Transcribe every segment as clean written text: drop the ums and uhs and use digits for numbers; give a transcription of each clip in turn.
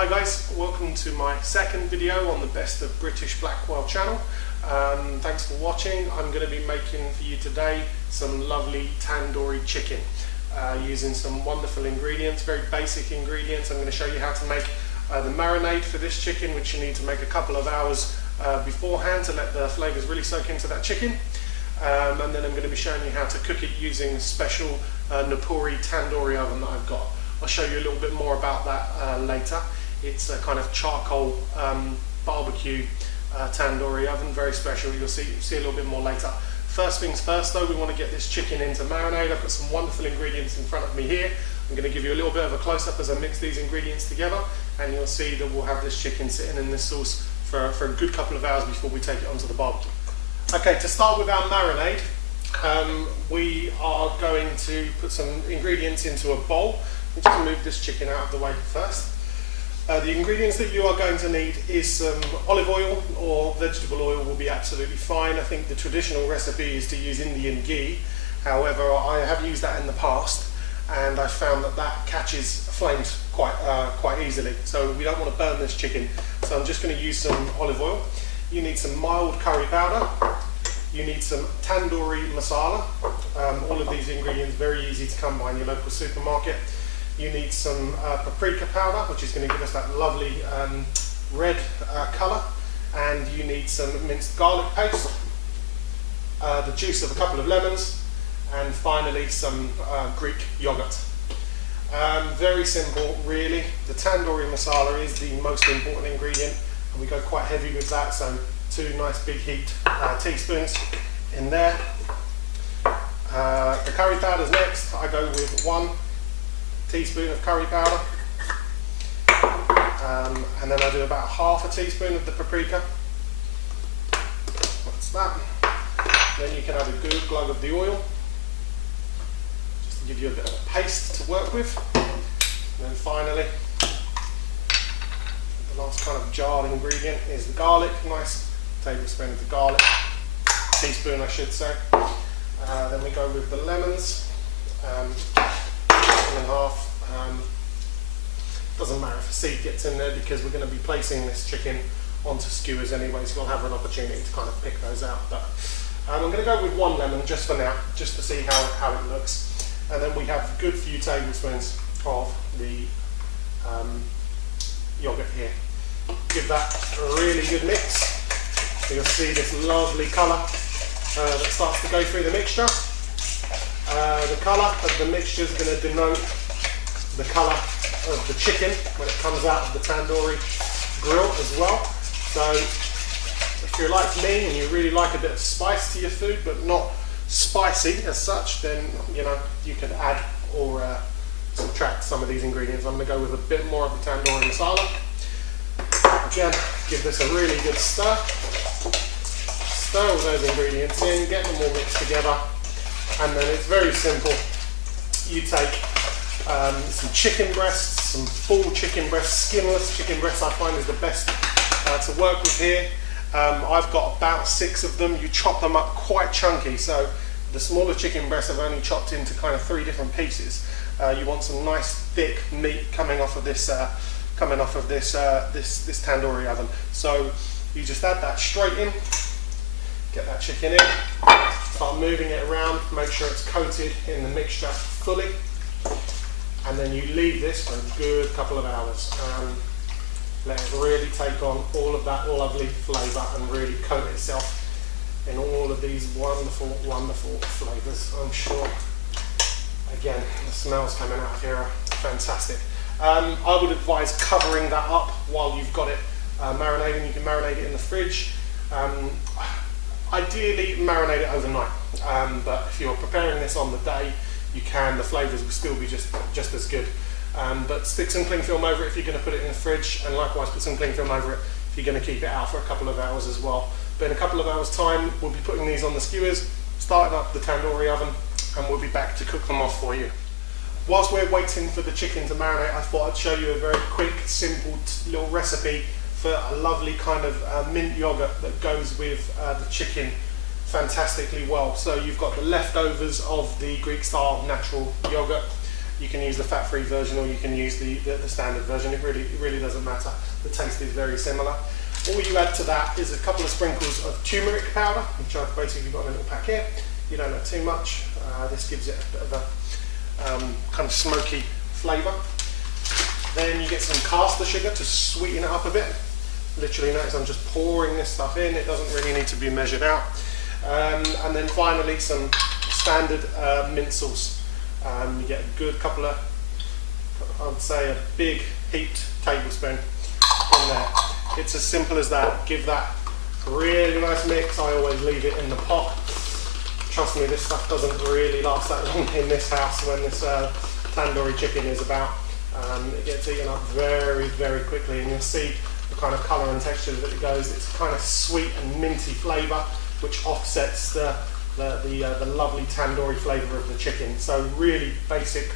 Hi guys, welcome to my second video on the Best of British Blackwell channel. Thanks for watching. I'm going to be making for you today some lovely tandoori chicken using some wonderful ingredients, very basic ingredients. I'm going to show you how to make the marinade for this chicken, which you need to make a couple of hours beforehand to let the flavours really soak into that chicken. And then I'm going to be showing you how to cook it using a special Tandoori tandoori oven that I've got. I'll show you a little bit more about that later. It's a kind of charcoal barbecue tandoori oven, very special. You'll see a little bit more later. First things first though, we want to get this chicken into marinade. I've got some wonderful ingredients in front of me here. I'm going to give you a little bit of a close-up as I mix these ingredients together, and you'll see that we'll have this chicken sitting in this sauce for a good couple of hours before we take it onto the barbecue. Okay, to start with our marinade, we are going to put some ingredients into a bowl. We'll just move this chicken out of the way first. The ingredients that you are going to need is some olive oil or vegetable oil will be absolutely fine. I think the traditional recipe is to use Indian ghee. However, I have used that in the past and I found that that catches flames quite easily. So we don't want to burn this chicken. So I'm just going to use some olive oil. You need some mild curry powder. You need some tandoori masala. All of these ingredients very easy to come by in your local supermarket. You need some paprika powder, which is going to give us that lovely red colour, and you need some minced garlic paste, the juice of a couple of lemons, and finally some Greek yogurt. Very simple really. The tandoori masala is the most important ingredient and we go quite heavy with that, so 2 nice big heaped teaspoons in there. The curry powder's next. I go with 1 teaspoon of curry powder, and then I do about ½ a teaspoon of the paprika. That's that. Then you can add a good glug of the oil, just to give you a bit of a paste to work with. And then finally, the last kind of jarred ingredient is the garlic. Nice tablespoon of the garlic, teaspoon I should say. Then we go with the lemons. 1.5. Doesn't matter if a seed gets in there because we're going to be placing this chicken onto skewers anyway, so you'll have an opportunity to kind of pick those out. But I'm going to go with 1 lemon just for now, just to see how it looks. And then we have a good few tablespoons of the yogurt here. Give that a really good mix. So you'll see this lovely colour that starts to go through the mixture. The colour of the mixture is going to denote the colour of the chicken when it comes out of the tandoori grill as well. So if you're like me and you really like a bit of spice to your food but not spicy as such, then you know you could add or subtract some of these ingredients. I'm going to go with a bit more of the tandoori masala. Again, give this a really good stir. Stir all those ingredients in, get them all mixed together. And then it's very simple. You take some chicken breasts, some full chicken breasts, skinless chicken breasts I find is the best to work with here. I've got about 6 of them. You chop them up quite chunky, so the smaller chicken breasts I've only chopped into kind of 3 different pieces. You want some nice thick meat coming off of this this tandoori oven. So you just add that straight in, get that chicken in. Start moving it around, make sure it's coated in the mixture fully, and then you leave this for a good couple of hours. Let it really take on all of that lovely flavour and really coat itself in all of these wonderful, wonderful flavours. I'm sure, again, the smells coming out of here are fantastic. I would advise covering that up while you've got it marinating. You can marinate it in the fridge. Ideally marinate it overnight, but if you're preparing this on the day, you can. The flavours will still be just as good. But stick some cling film over it if you're going to put it in the fridge, and likewise put some cling film over it if you're going to keep it out for a couple of hours as well. But in a couple of hours time, we'll be putting these on the skewers, starting up the tandoori oven, and we'll be back to cook them off for you. Whilst we're waiting for the chicken to marinate, I thought I'd show you a very quick, simple little recipe for a lovely kind of mint yogurt that goes with the chicken fantastically well. So you've got the leftovers of the Greek style natural yogurt. You can use the fat-free version, or you can use the standard version. It really doesn't matter. The taste is very similar. All you add to that is a couple of sprinkles of turmeric powder, which I've basically got in a little pack here. You don't add too much. This gives it a bit of a kind of smoky flavour. Then you get some caster sugar to sweeten it up a bit. Literally, notice I'm just pouring this stuff in. It doesn't really need to be measured out. And then finally, some standard mint sauce. You get a good couple of, I would say, a big heaped tablespoon in there. It's as simple as that. Give that a really nice mix. I always leave it in the pot. Trust me, this stuff doesn't really last that long in this house when this tandoori chicken is about. It gets eaten up very quickly, and you'll see the kind of colour and texture that it goes. It's kind of sweet and minty flavour, which offsets the lovely tandoori flavour of the chicken. So really basic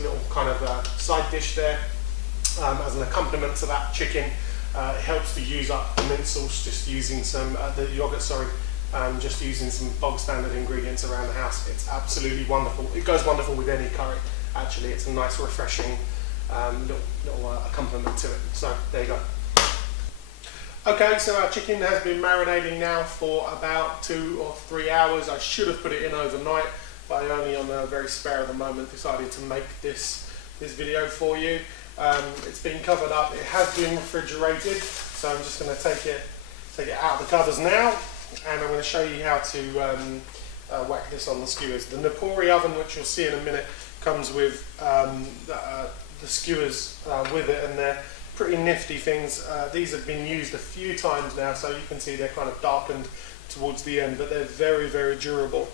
little kind of side dish there. As an accompaniment to that chicken, it helps to use up the mint sauce, just using some just using some bog standard ingredients around the house. It's absolutely wonderful. It goes wonderful with any curry. Actually, it's a nice, refreshing little accompaniment to it. So there you go. Okay, so our chicken has been marinating now for about 2 or 3 hours. I should have put it in overnight, but I only on a very spare of the moment decided to make this video for you. It's been covered up. It has been refrigerated, so I'm just going to take it out of the covers now, and I'm going to show you how to whack this on the skewers. The Tandoori oven, which you'll see in a minute, comes with the skewers with it, and they're pretty nifty things. These have been used a few times now, so you can see they're kind of darkened towards the end, but they're very durable.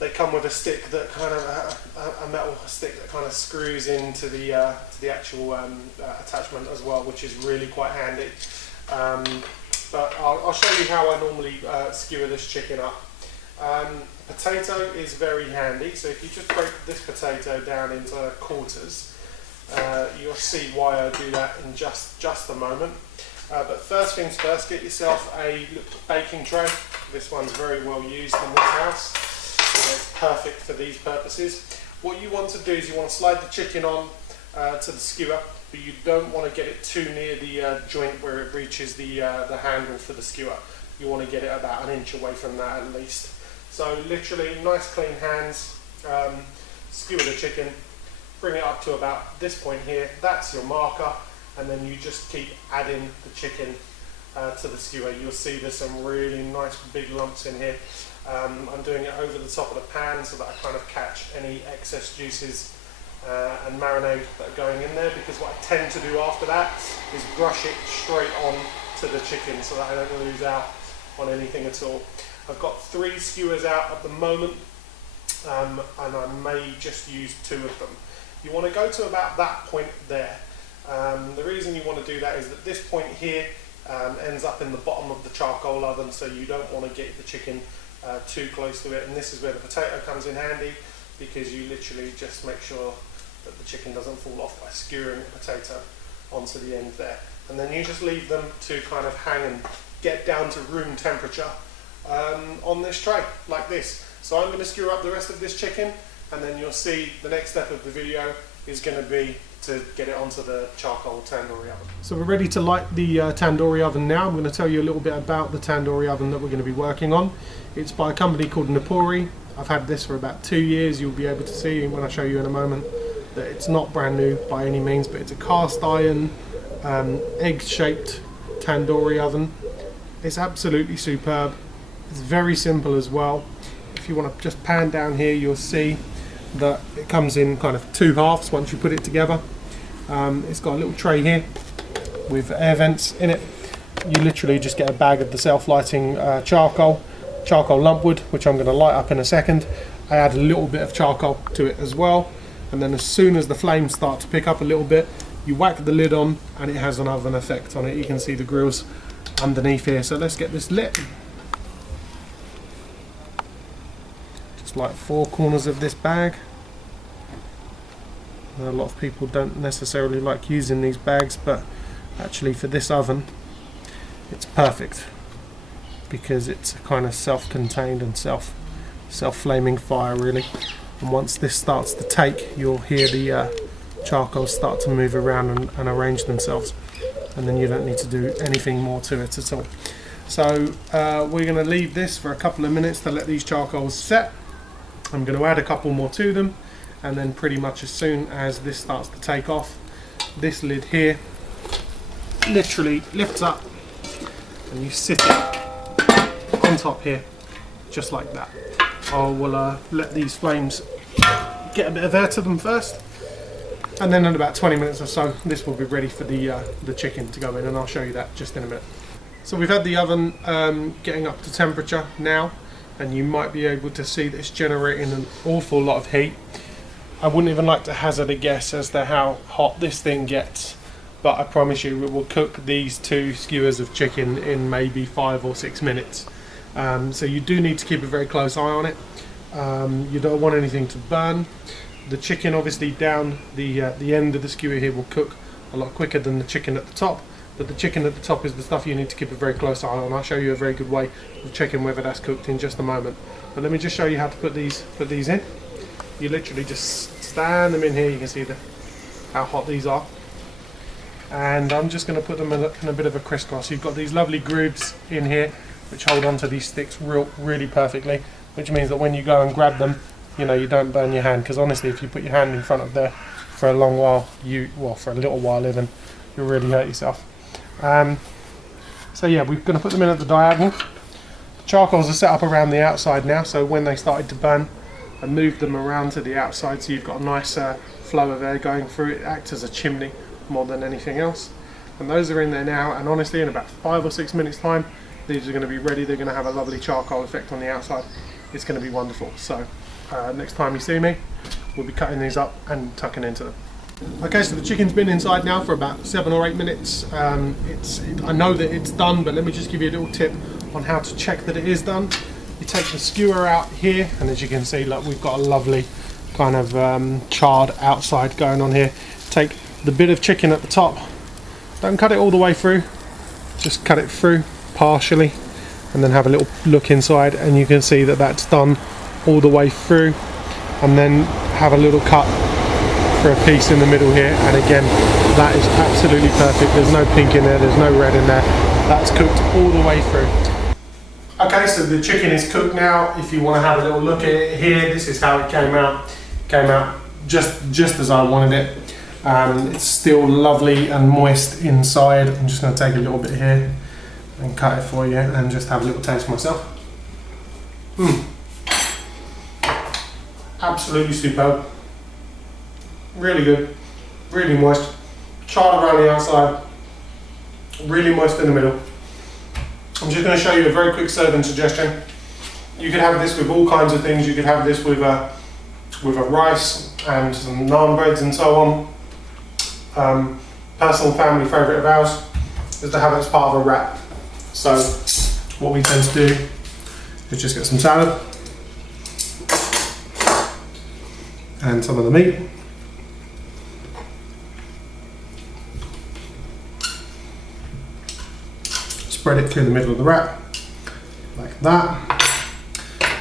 They come with a stick that kind of a metal stick that kind of screws into the actual attachment as well, which is really quite handy. But I'll show you how I normally skewer this chicken up. Potato is very handy, so if you just break this potato down into quarters, you'll see why I do that in just a moment. But first things first, get yourself a baking tray. This one's very well used in this house. It's perfect for these purposes. What you want to do is you want to slide the chicken on to the skewer, but you don't want to get it too near the joint where it reaches the handle for the skewer. You want to get it about 1 inch away from that at least. So literally, nice clean hands, skewer the chicken, bring it up to about this point here. That's your marker, and then you just keep adding the chicken to the skewer. You'll see there's some really nice big lumps in here. I'm doing it over the top of the pan so that I kind of catch any excess juices and marinade that are going in there, because what I tend to do after that is brush it straight on to the chicken so that I don't lose out on anything at all. I've got 3 skewers out at the moment, and I may just use 2 of them. You want to go to about that point there. The reason you want to do that is that this point here ends up in the bottom of the charcoal oven, so you don't want to get the chicken too close to it, and this is where the potato comes in handy, because you literally just make sure that the chicken doesn't fall off by skewering the potato onto the end there, and then you just leave them to kind of hang and get down to room temperature on this tray like this. So I'm going to skewer up the rest of this chicken, and then you'll see the next step of the video is going to be to get it onto the charcoal tandoori oven. So we're ready to light the tandoori oven now. I'm going to tell you a little bit about the tandoori oven that we're going to be working on. It's by a company called Tandoori. I've had this for about 2 years. You'll be able to see when I show you in a moment that it's not brand new by any means, but it's a cast iron egg-shaped tandoori oven. It's absolutely superb. It's very simple as well. If you want to just pan down here, you'll see that it comes in kind of 2 halves once you put it together. It's got a little tray here with air vents in it. You literally just get a bag of the self-lighting charcoal lump wood, which I'm going to light up in a second. I add a little bit of charcoal to it as well, and then as soon as the flames start to pick up a little bit, you whack the lid on and it has an oven effect on it. You can see the grills underneath here. So let's get this lit. Just like 4 corners of this bag. A lot of people don't necessarily like using these bags, but actually for this oven it's perfect, because it's a kind of self-contained and self-flaming fire really. and once this starts to take, you'll hear the charcoal start to move around and arrange themselves, and then you don't need to do anything more to it at all. So we're going to leave this for a couple of minutes to let these charcoals set. I'm going to add a couple more to them, and then pretty much as soon as this starts to take off, this lid here literally lifts up and you sit it on top here just like that. I will let these flames get a bit of air to them first, and then in about 20 minutes or so this will be ready for the chicken to go in, and I'll show you that just in a minute. So we've had the oven getting up to temperature now, and you might be able to see that it's generating an awful lot of heat. I wouldn't even like to hazard a guess as to how hot this thing gets, but I promise you it will cook these 2 skewers of chicken in maybe 5 or 6 minutes. So you do need to keep a very close eye on it. You don't want anything to burn. The chicken obviously down the end of the skewer here will cook a lot quicker than the chicken at the top, but the chicken at the top is the stuff you need to keep a very close eye on. I'll show you a very good way of checking whether that's cooked in just a moment. But let me just show you how to put these in. You literally just stand them in here. You can see how hot these are. And I'm just going to put them in a bit of a crisscross. You've got these lovely grooves in here which hold onto these sticks really perfectly, which means that when you go and grab them, you know, you don't burn your hand, because honestly if you put your hand in front of there for a long while, for a little while even, you'll really hurt yourself. So yeah, we're going to put them in at the diagonal. The charcoals are set up around the outside now, so when they started to burn, I moved them around to the outside so you've got a nice flow of air going through. It acts as a chimney more than anything else. And those are in there now, and honestly in about 5 or 6 minutes time these are going to be ready. They're going to have a lovely charcoal effect on the outside. It's going to be wonderful. So next time you see me, we'll be cutting these up and tucking into them. Okay, so the chicken's been inside now for about 7 or 8 minutes. I know that it's done, but let me just give you a little tip on how to check that it is done. You take the skewer out here, and as you can see, look, we've got a lovely kind of charred outside going on here. Take the bit of chicken at the top, don't cut it all the way through, just cut it through partially, and then have a little look inside, and you can see that that's done all the way through. And then have a little cut for a piece in the middle here, and again that is absolutely perfect. There's no pink in there, there's no red in there, that's cooked all the way through. Okay, so the chicken is cooked now. If you want to have a little look at it here, this is how it came out. Came out just as I wanted it. It's still lovely and moist inside. I'm just going to take a little bit here and cut it for you and just have a little taste myself. Absolutely superb. Really good, really moist, charred around the outside, really moist in the middle. I'm just going to show you a very quick serving suggestion. You could have this with all kinds of things. You could have this with a rice and some naan breads and so on. Personal family favourite of ours is to have it as part of a wrap. So what we tend to do is just get some salad and some of the meat. Spread it through the middle of the wrap, like that.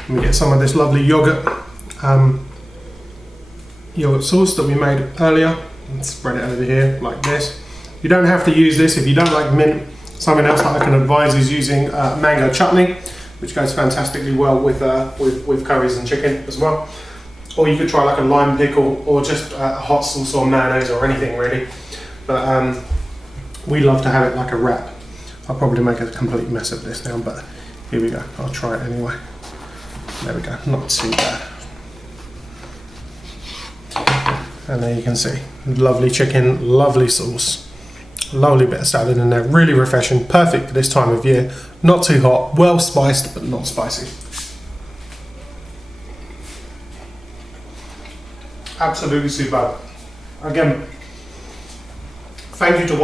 And we get some of this lovely yogurt sauce that we made earlier, and spread it over here like this. You don't have to use this if you don't like mint. Something else that I can advise is using mango chutney, which goes fantastically well with curries and chicken as well. Or you could try like a lime pickle, or just hot sauce or mayonnaise or anything really. But we love to have it like a wrap. I'll probably make a complete mess of this now, but here we go. I'll try it anyway. There we go, not too bad. And there you can see, lovely chicken, lovely sauce, lovely bit of salad in there, really refreshing, perfect for this time of year. Not too hot, well spiced, but not spicy. Absolutely superb. Again, thank you for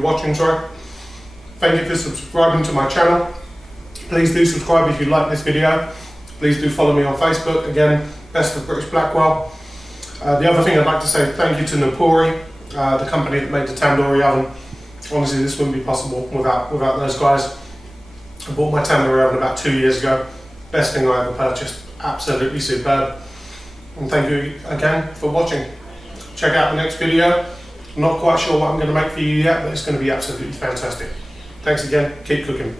watching, sorry. Thank you for subscribing to my channel. Please do subscribe if you like this video. Please do follow me on Facebook. Again, Best of British Blackwell. The other thing I'd like to say thank you to Tandoori, the company that made the Tandoori oven. Honestly, this wouldn't be possible without those guys. I bought my Tandoori oven about 2 years ago. Best thing I ever purchased. Absolutely superb. thank you again for watching. Check out the next video. I'm not quite sure what I'm going to make for you yet, but it's going to be absolutely fantastic. Thanks again. Keep cooking.